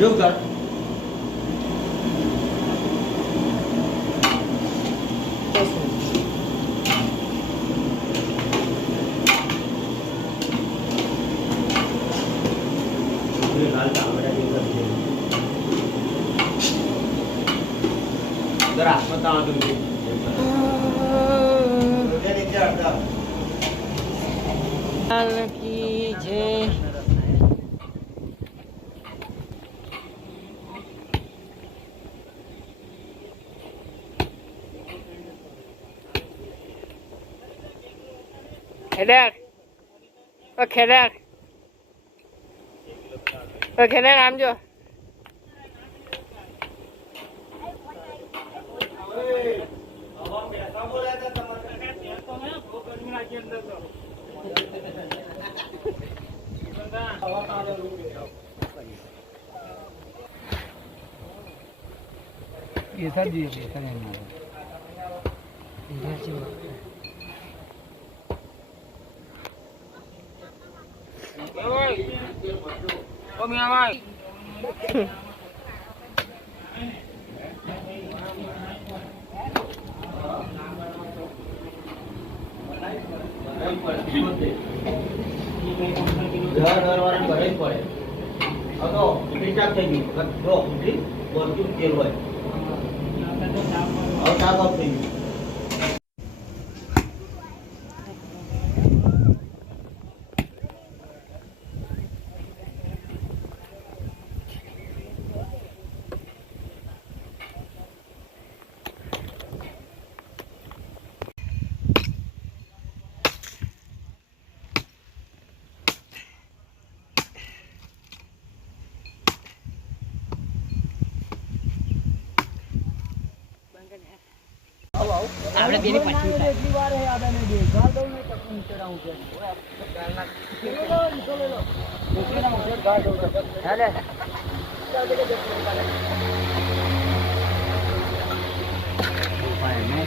જો કર जरा बताओ तुमको की जय खेडक ओ खेडक आम जो ये सर जी ये सर है इधर से ओ मियां भाई घर वाला करे पड़े अब तो इतनी चाप चाहिए रो इतनी बहुत कुछ तेल है और चाप आप चाहिए આપણે બેની પાછી એટલી વાર હે આદાને દે ગાલ દઉં ને પછી ચડાવું છે ઓય ગાલના નીકળો લો નીકળીના મુજે ગાલ દઉં ચાલે ચાલ બેટા જતો ચાલે ઉપાય મે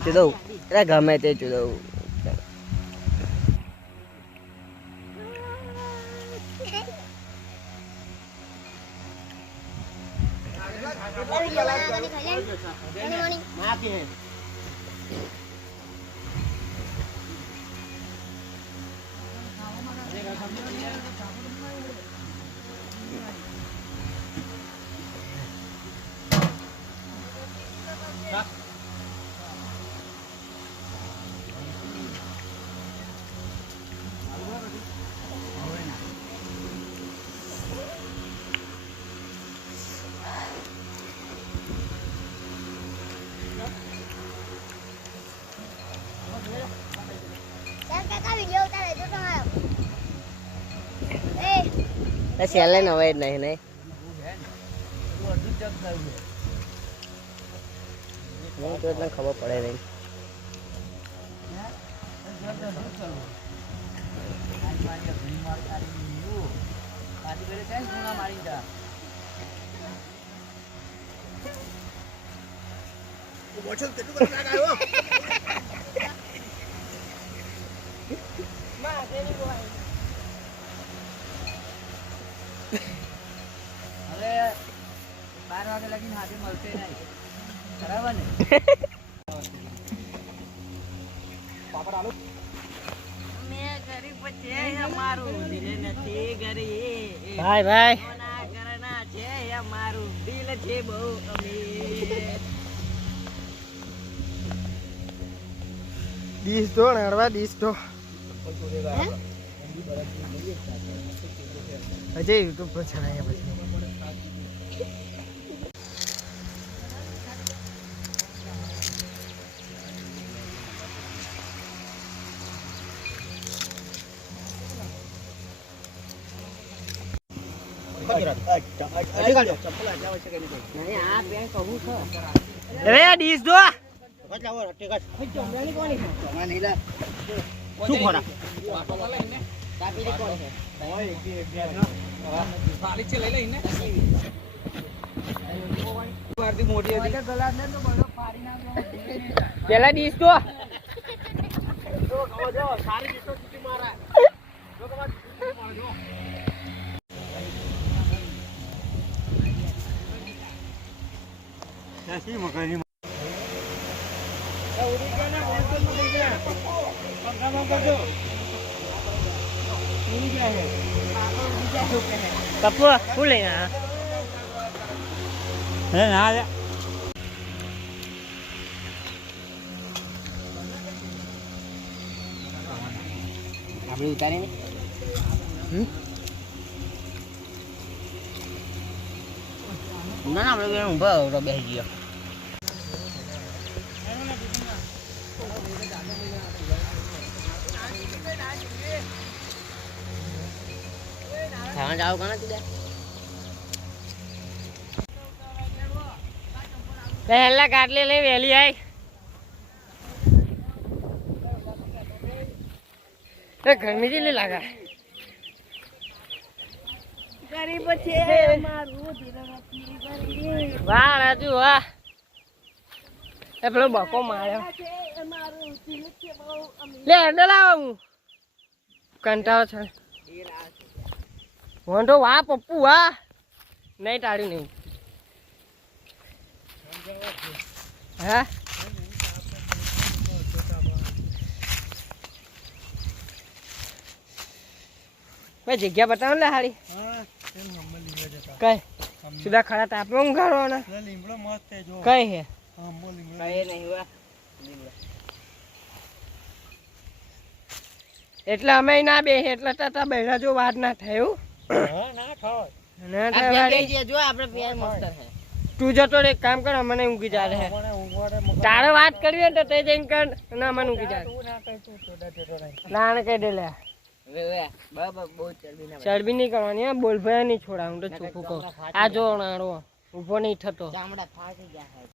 તે દઉં રે ગમે તે દઉં माफी है सेले न होय नहीं नहीं वो तो इतना खबर पड़े नहीं अरे 12 वागे लगी हाथी મળશે નહીં બરાબર ને પાપડ આલુ મે ગરીબ છે અમારું દિલ નથી ગરી ભાઈ ભાઈ કોના કરના છે અમારું દિલ છે બહુ અમીર ડીશ તો નડવા ડીશ તો અજય યુટ્યુબ પર ચલાયા પછી ડીશ દો શું ખોરા પેલા ડીશ તો જો સારી જીતો જીતી મારા જો કમા જીતી મારા જો કેસી મકાની ઉડી ગયા ને બોલતો ઉડી ગયા પંખા બંધ કરજો ઉડી ગયા હે ઉડી ગયા શું કહે કપો ફૂલ હે ના હે ના આપણે ઉતારી ને ના આપણે ઊભા બેસી ગયો ખાવા જાવ કાના તું પહેલા કાટલે લઈ વેલી આઈ ગરમી જેટલી લાગે ગરીબ છે વાહ રાજુ વાહ એ પેલો બકો માર્યો લે હેન્ડલ આવો હું કંટાળો છે વોંધો વાહ પપ્પુ વાહ નહીં ટાળી નહીં હા ભાઈ જગ્યા બતાવો લે હારી કઈ સીધા ખડા તાપે ઊંઘાડવાના લીમડો મસ્ત છે જો કઈ હે આંબો લીમડો કઈ નહીં વા એટલે અમે ના બે એટલે તાતા બેઠા જો વાત ના થાય હા ના થાય ના થાય જો આપણે પ્યાર મસ્ત હે તું જતો એક કામ કર મને ઊંઘી જા રે તારે વાત કરવી તો તે જઈને કર ના મને ઊંઘી જા ના ને કહી દે લે ચરબી નહીં કરવાની બોલ ભાઈ નહીં છોડા હું તો ચોખ્ખું કહું આ જો નાડો ઉભો નહીં થતો